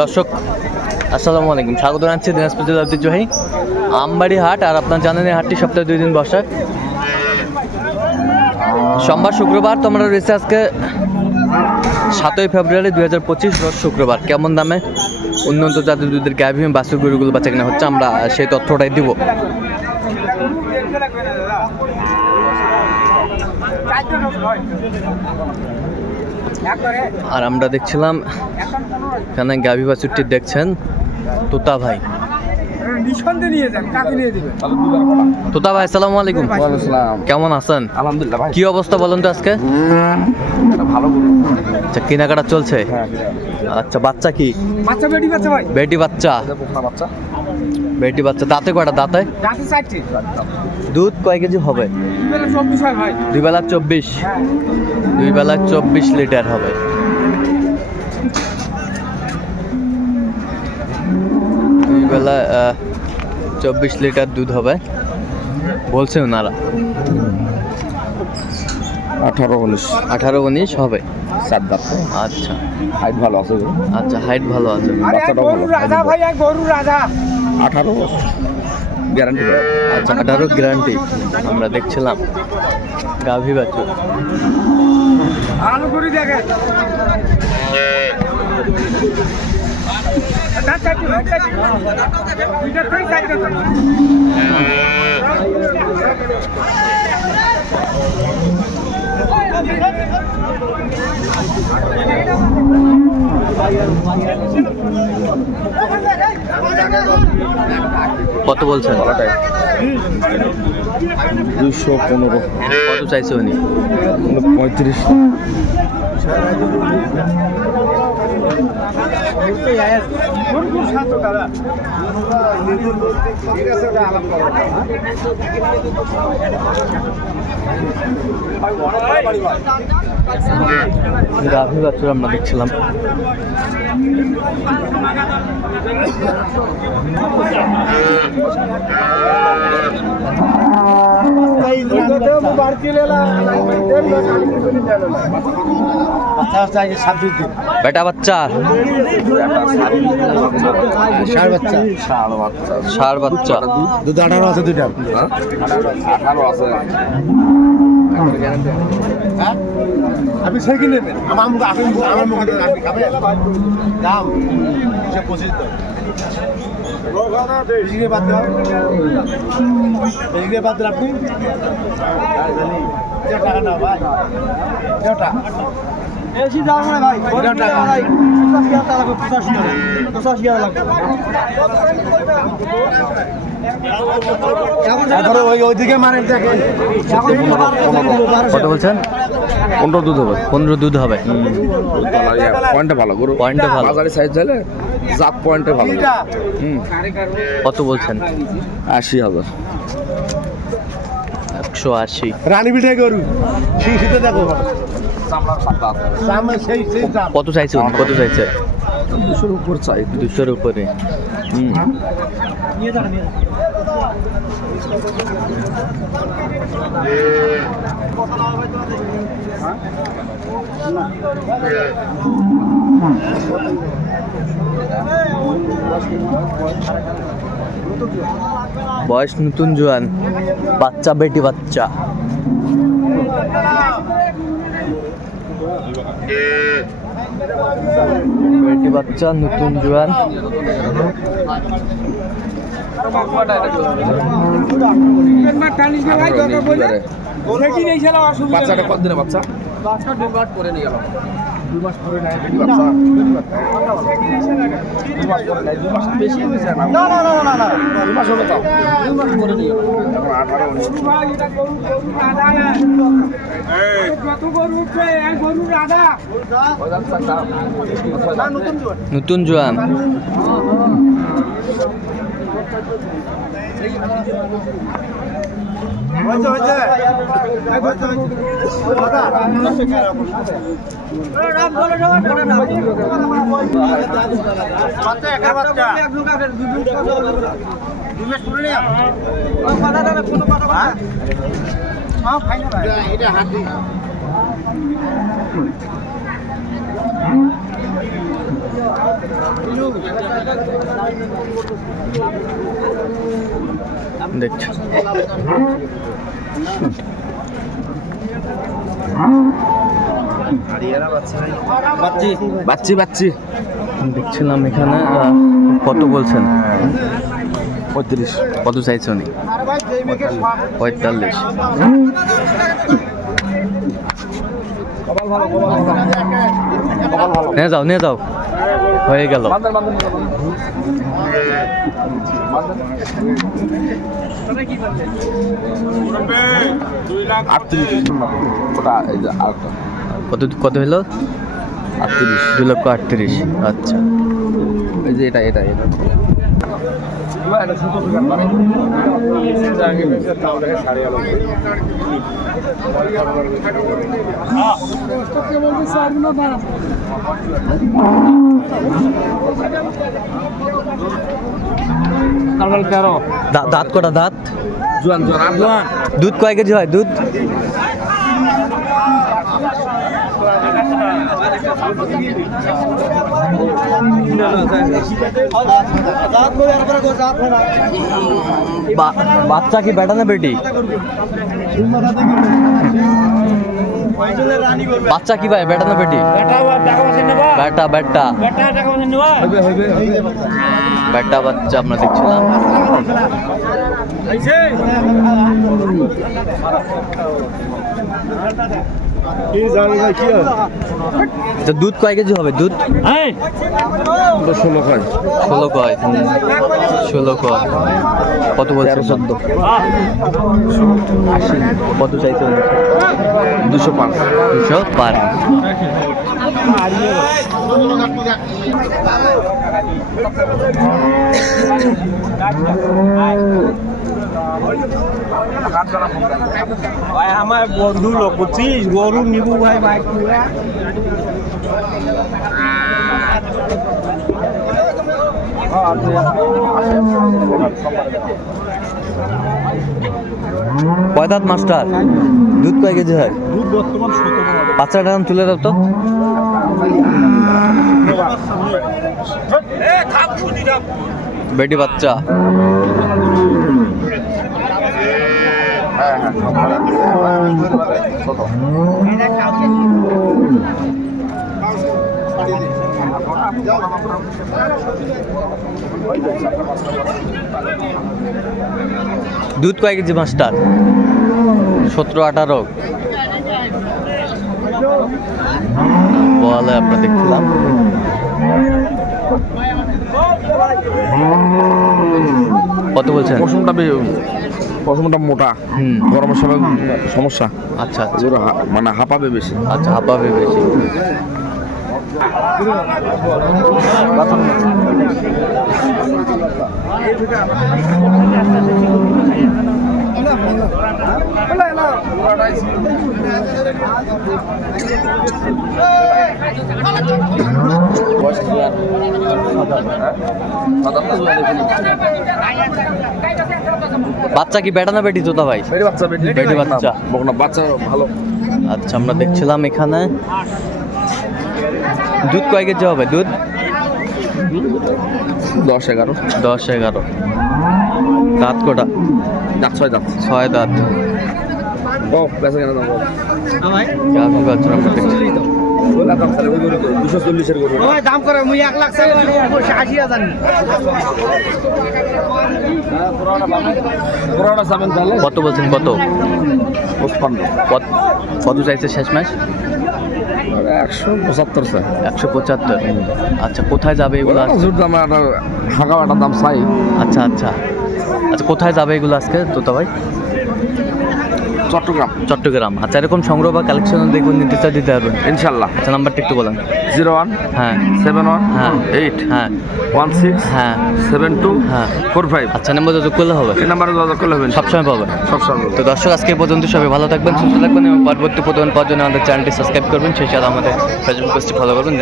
দর্শক, আসসালামু আলাইকুম। স্বাগত জানাচ্ছি দিনাজপুর জেলা ঐতিহ্যবাহী আমবাড়ি হাট, আর আপনার জানেন এই হাটটি সপ্তাহে দুই দিন বসে সোমবার শুক্রবার তোমরা রয়েছে আজকে সাতই ফেব্রুয়ারি দুই হাজার পঁচিশ রোজ শুক্রবার। কেমন দামে উন্নত জাতের দুধের গাভী বাছুর গরুগুলো বাচ্চা কিনা হচ্ছে, আমরা সেই তথ্যটাই দিব। আর আমরা দেখছিলাম এখানে গাভী বাছুরটি দেখছেন তোতা ভাই। নিঃসন্দেহে নিয়ে যান কাকে নিয়ে দিবেন তোতা ভাই আসসালামু আলাইকুম। কেমন আছেন? আলহামদুলিল্লাহ ভাই। কি অবস্থা বলেন তো আজকে? ভালো আচ্ছা কেনাকাটা চলছে? হ্যাঁ আচ্ছা বাচ্চা কি? বাচ্চা বেটি বাচ্চা ভাই। বেটি বাচ্চা। বেটি বাচ্চা দাঁতে কয়টা দাঁতে? রাতে চারটে। দুধ কয় কেজি হবে? দুই বেলা চব্বিশ। দুই বেলা চব্বিশ লিটার হবে। দুই বেলা চব্বিশ লিটার দুধ হবে। বলছে ওনারা। আঠারো উনিশ। আঠারো উনিশ হবে। চার দাঁত। আচ্ছা। হাইট ভালো আছে আচ্ছা হাইট ভালো আছে। বাচ্চাটাও গরু ভালো। রাজা ভাই গরু রাজা। আঠারো গ্যারান্টি আচ্ছা আঠারো গ্যারান্টি আমরা দেখছিলাম। গাভী বাছুর। আলু করে কত বলছেন? দুশো পনেরো। কত চাইছে উনি? পঁয়ত্রিশ কোন কোন সাতশো দাদা গাভী বাছুর আমরা দেখছিলাম বেটা বাচ্চা। ষাট বাচ্চা। ষাট বাচ্চা। ষাড় বাচ্চা দুধ আঠারো আছে দুইটা। আঠারো আছে আপনি নেবেন? আমার মুখে আপনি আমার মুখে আপনি খাবেন দাম? সে পঁচিশ আপনি। টাকা না ভাই। টাকা বেশি দাম না ভাই। টাকা ভাই। পঁচাশি হাজার টাকা লাগবে পঁচাশি হাজার পঁচাশি হাজার লাগবে। এখন ওই ওইদিকে মারেন দেখেন। কত বলছেন? পনেরো দুধ হবে। পনেরো দুধ হবে। পয়েন্টটা ভালো গরু। পয়েন্টটা ভালো। বাজারে সাইজ হলে জাত পয়েন্টে ভালো। হুম। কত বলছেন? আশি হাজার। একশো আশি। রানী পিঠাই গরু। শীতে দেখো। সেই দাম। কত চাইছে কত চাইছে? দুশোর উপর চাই। দুশোর উপরে। হুম। বয়স নতুন জোয়ান। বাচ্চা বেটি বাচ্চা। বেটি বাচ্চা নতুন জোয়ান। বাচ্চাটা কত দিনে বাচ্চা? নতুন জোয়ান। হয়েছে হয়েছে। এটা হাত। দেখছ। বাচ্চি। বাচ্চি দেখছিলাম এখানে কত বলছেন? পঁয়ত্রিশ। কত চাইছো নি পঁয়তাল্লিশ। নিয়ে যাও নিয়ে যাও। হয়ে গেল। কত কত হলো? আটত্রিশ। দু লক্ষ আটত্রিশ। আচ্ছা। এই যে এটা এটা এটা। দাঁত কটা দাঁত? জোয়ান জোয়ান। আর জোয়ান। দুধ কয় কেজি হয়? দুধ বা- বাচ্চা কি বেটা না বেটি? বাচ্চা কি ভাই, বেটা না বেটি? বেটা বেটা। বেটা বাচ্চা আমরা দেখছিলাম। তো দুধ কয় কেজি হবে? দুধ? ষোলো হয় ষোলো কয় ষোলো কয়। কত বলছে চোদ্দ। কত চাইছে দুশো পাঁচ দুশো পার। ভাই আমার বন্ধু লোক বুঝছিস? গরু নিবু ভাই বাইক কয় মাস্টার? দুধ কয় কেজি হয়? বাচ্চাটা দাম তুলে দাও তো। বেটি বাচ্চা। দুধ কয় কেজি মাস্টার? সতেরো আঠারো। বলে আমরা দেখছিলাম। কত বলছেন? পশমটা বে- পশমটা মোটা। গরমের সময় সমস্যা। আচ্ছা আচ্ছা। মানে হাঁপাবে বেশি। আচ্ছা হাঁপাবে বেশি। বাচ্চা কি বেটা না বেটি তোতা ভাই? বেটি বাচ্চা বেটি। বেটি বাচ্চা। বকনা বাচ্চা ভালো। আচ্ছা আমরা দেখছিলাম এখানে। দুধ কয় কেজি হবে? দুধ? দশ এগারো। দশ এগারো। দাঁত কটা? দাঁত ছয় দাঁত। ছয় দাঁত। ও বেচা কেনা দাম গাভী বাচ্চা দুশো চল্লিশের গরু। ভাই দাম করে মুই এক লাখ আশি হাজার নি। পুরোটা যাবেন তাহলে। কত বলছেন কত কত চাইছে শেষ ম্যাচ? একশো পঁচাত্তর স্যার। একশো পঁচাত্তর। আচ্ছা কোথায় যাবে এগুলো? প্রচুর দাম একটা ফাঁকা একটা দাম চাই। আচ্ছা আচ্ছা। আচ্ছা কোথায় যাবে এগুলো আজকে তোতা ভাই চট্টগ্রাম। চট্টগ্রাম। আচ্ছা এরকম সংগ্রহ বা কালেকশন দেখবেন নির্দেশটা দিতে পারবেন। ইনশাল্লাহ। আচ্ছা নাম্বারটা একটু বলেন। জিরো ওয়ান হ্যাঁ। সেভেন ওয়ান হ্যাঁ। এইট হ্যাঁ। ওয়ান সিক্স হ্যাঁ। সেভেন টু হ্যাঁ। Four five. আচ্ছা নাম্বার যোগাযোগ করলে হবে? এই নাম্বারে যোগাযোগ করলে হবে সবসময় পাবেন। সবসময় তো দর্শক আজকে পর্যন্ত সবাই ভালো থাকবেন সুস্থ থাকবেন এবং পরবর্তী প্রতিদিন পাওয়ার জন্য আমাদের চ্যানেলটি সাবস্ক্রাইব করবেন। সেই সাথে আমাদের ফেসবুক পেজটি ফলো করবেন।